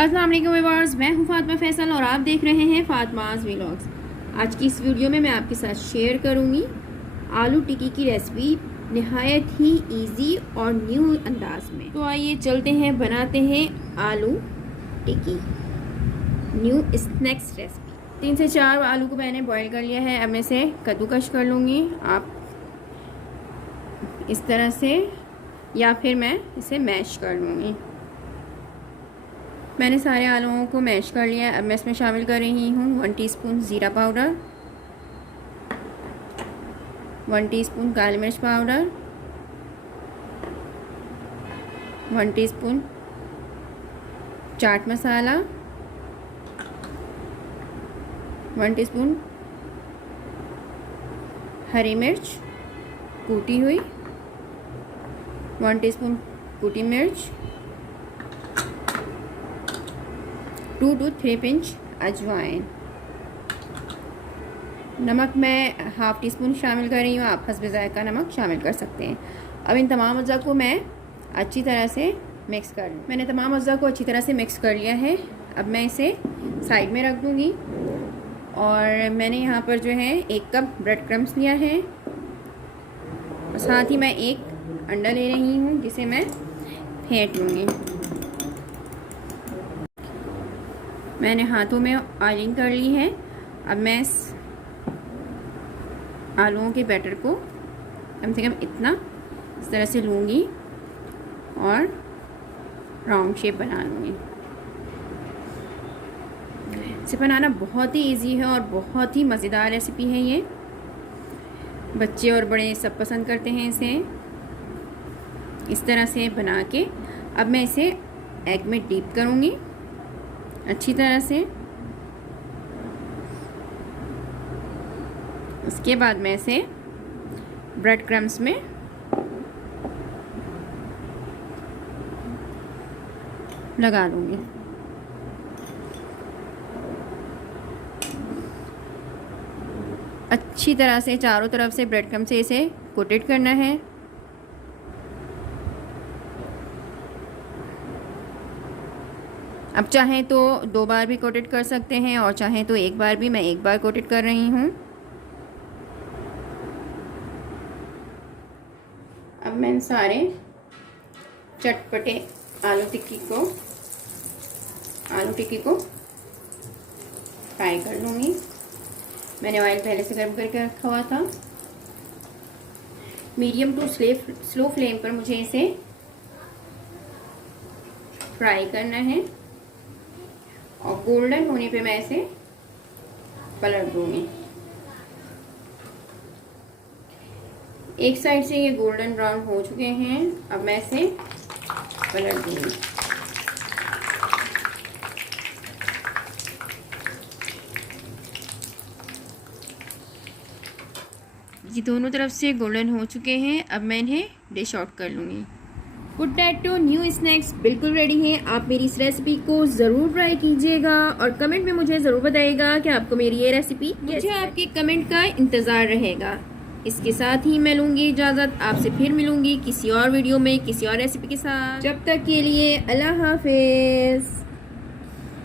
अस्सलाम वालेकुम व्यूअर्स, मैं हूं फातिमा फैसल और आप देख रहे हैं फातिमाज़ व्लॉग्स। आज की इस वीडियो में मैं आपके साथ शेयर करूंगी आलू टिक्की की रेसिपी नहायत ही इजी और न्यू अंदाज में। तो आइए चलते हैं, बनाते हैं आलू टिक्की न्यू स्नैक्स रेसिपी। 3 से 4 आलू को मैंने बॉईल कर लिया है। अब मैं इसे कद्दूकश कर लूँगी, आप इस तरह से, या फिर मैं इसे मैश कर लूँगी। मैंने सारे आलूओं को मैश कर लिया है। अब मैं इसमें शामिल कर रही हूँ 1 टीस्पून ज़ीरा पाउडर, 1 टीस्पून काली मिर्च powder, 1 teaspoon chaat masala, 1 teaspoon हरी मिर्च कूटी हुई, 1 टीस्पून कूटी मिर्च, 2 to 3 पिंच अजवाइन। नमक मैं हाफ़ टी स्पून शामिल कर रही हूँ, आप हस्ब ज़ायक़ा नमक शामिल कर सकते हैं। अब इन तमाम अज़्ज़ा को मैं अच्छी तरह से मिक्स कर लूँ। मैंने तमाम अज़्ज़ा को अच्छी तरह से मिक्स कर लिया है। अब मैं इसे साइड में रख दूँगी और मैंने यहाँ पर जो है 1 कप ब्रेड क्रम्स लिया है और साथ ही मैं 1 अंडा ले रही हूँ जिसे मैं फेंट लूँगी। मैंने हाथों में ऑयलिंग कर ली है। अब मैं इस आलूओं के बैटर को कम से कम इतना इस तरह से लूँगी और राउंड शेप बना लूँगी। इसे बनाना बहुत ही इजी है और बहुत ही मज़ेदार रेसिपी है ये। बच्चे और बड़े सब पसंद करते हैं इसे। इस तरह से बना के अब मैं इसे एग में डीप करूँगी अच्छी तरह से। उसके बाद मैं इसे ब्रेड क्रम्स में लगा दूंगी। अच्छी तरह से चारों तरफ से ब्रेड क्रम्स से इसे कोटेड करना है। अब चाहें तो 2 बार भी कोटेड कर सकते हैं और चाहें तो 1 बार भी। मैं 1 बार कोटेड कर रही हूँ। अब मैं सारे चटपटे आलू टिक्की को फ्राई कर लूँगी। मैंने ऑयल पहले से गर्म करके रखा हुआ था। मीडियम टू स्लो फ्लेम पर मुझे इसे फ्राई करना है और गोल्डन होने पे मैं इसे पलट दूंगी। एक साइड से ये गोल्डन ब्राउन हो चुके हैं। अब मैं इसे पलट दूंगी। ये दोनों तरफ से गोल्डन हो चुके हैं। अब मैं इन्हें डिश आउट कर लूँगी। पोटैटो न्यू स्नैक्स बिल्कुल रेडी हैं। आप मेरी इस रेसिपी को ज़रूर ट्राई कीजिएगा और कमेंट में मुझे ज़रूर बताइएगा कि आपको मेरी ये रेसिपी, मुझे आपके कमेंट का इंतज़ार रहेगा। इसके साथ ही मैं लूँगी इजाज़त। आपसे फिर मिलूँगी किसी और वीडियो में किसी और रेसिपी के साथ। जब तक के लिए अल्लाह हाफिज़।